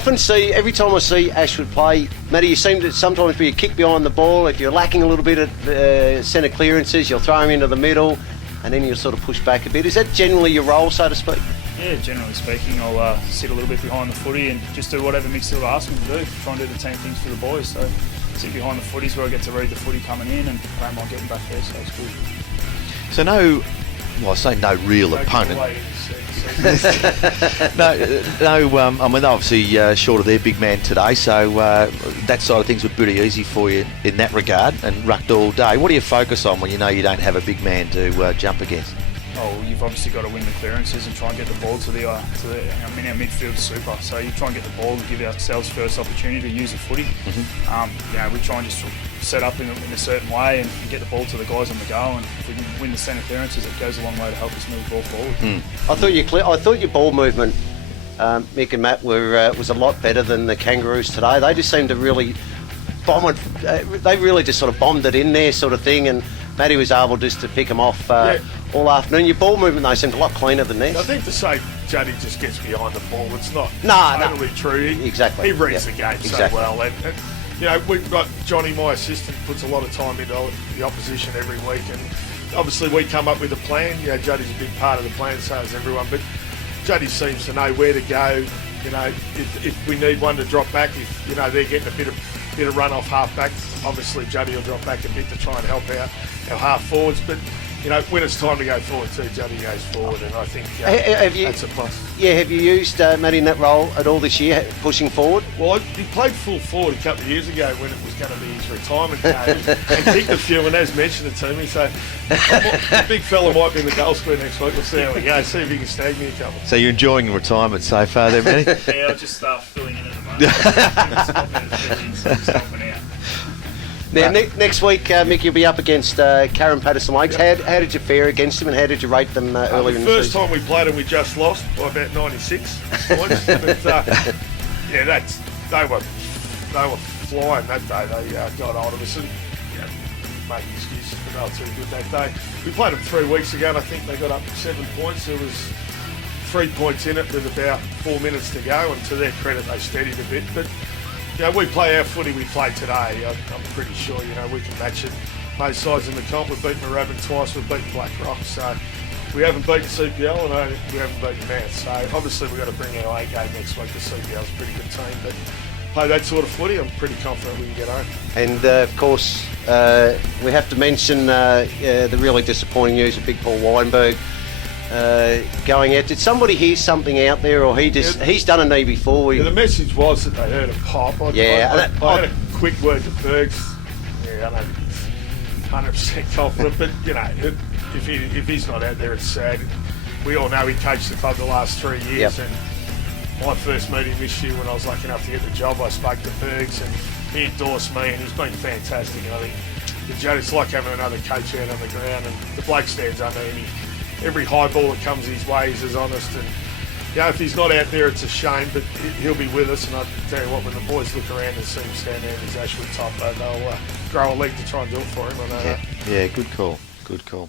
often see, every time I see Ashwood play, Matty, you seem to sometimes be a kick behind the ball. If you're lacking a little bit of centre clearances, you'll throw him into the middle and then you'll sort of push back a bit. Is that generally your role, so to speak? Yeah, generally speaking, I'll sit a little bit behind the footy and just do whatever Mick's asks me to do. Try and do the team things for the boys. So sit behind the footies where I get to read the footy coming in and I don't mind getting back there, so it's good. So I say no real opponent. I mean, obviously short of their big man today, so that side of things would be pretty easy for you in that regard, and rucked all day. What do you focus on when you know you don't have a big man to jump against? Oh, you've obviously got to win the clearances and try and get the ball to the our midfield's super. So you try and get the ball and give ourselves first opportunity to use the footy. We try and just set up in a certain way and get the ball to the guys on the go. And if we can win the centre clearances, it goes a long way to help us move the ball forward. I thought your ball movement, Mick and Matt, was a lot better than the Kangaroos today. They just seemed to really bomb it. They really just sort of bombed it in there, sort of thing. And Matty was able just to pick them off all afternoon. Your ball movement, though, seemed a lot cleaner than theirs. I think to say Juddy just gets behind the ball, it's not totally true. Exactly. He reads the game so well. And we've got Johnny, my assistant, puts a lot of time into the opposition every week. And obviously we come up with a plan. Juddy's a big part of the plan, so is everyone. But Juddy seems to know where to go. If we need one to drop back, if they're getting a bit of run off half back, obviously Juddy will drop back a bit to try and help out our half forwards. But when it's time to go forward too, Juddy goes forward, and I think that's a plus. Yeah, have you used Matty in that role at all this year, pushing forward? Well, he played full forward a couple of years ago when it was going to be his retirement game, and kicked a few, and has mentioned it to me. So the big fella might be in the goal square next week. We'll see how we go. See if he can snag me a couple. So you're enjoying retirement so far, then, Matty? Yeah, I'll just start filling in at the moment. Stopping out. Now, next week, Mick, you'll be up against Karen Patterson Lakes. Yep. How did you fare against them, and how did you rate them earlier in the season? The first time we played them, we just lost by about 96 points. But they were flying that day. They got hold of us and making excuses, but they were too good that day. We played them 3 weeks ago, and I think they got up 7 points. There was 3 points in it with about 4 minutes to go, and to their credit, they steadied a bit. But we play our footy we play today. I'm pretty sure we can match it. Most sides in the comp, we've beaten Moorabbin twice, we've beaten Black Rock, so we haven't beaten CPL and we haven't beaten Mount. So obviously we've got to bring our A game next week. The CPL's a pretty good team, but play that sort of footy, I'm pretty confident we can get home. And of course, we have to mention the really disappointing news of Big Paul Weinberg going out. Did somebody hear something out there, or he's done a knee before? The message was that they heard a pop. I had a quick word to Bergs. I don't think he's 100% confident, but if he's not out there, it's sad. We all know he coached the club the last 3 years, and my first meeting this year when I was lucky enough to get the job, I spoke to Bergs and he endorsed me, and he's been fantastic. And I think it's like having another coach out on the ground, and the bloke stands under him. Every high ball that comes his way, he's as honest. And if he's not out there, it's a shame, but he'll be with us. And I tell you what, when the boys look around and see him stand there in his Ashwood top, they'll grow a leg to try and do it for him. I know that. Yeah, good call. Good call.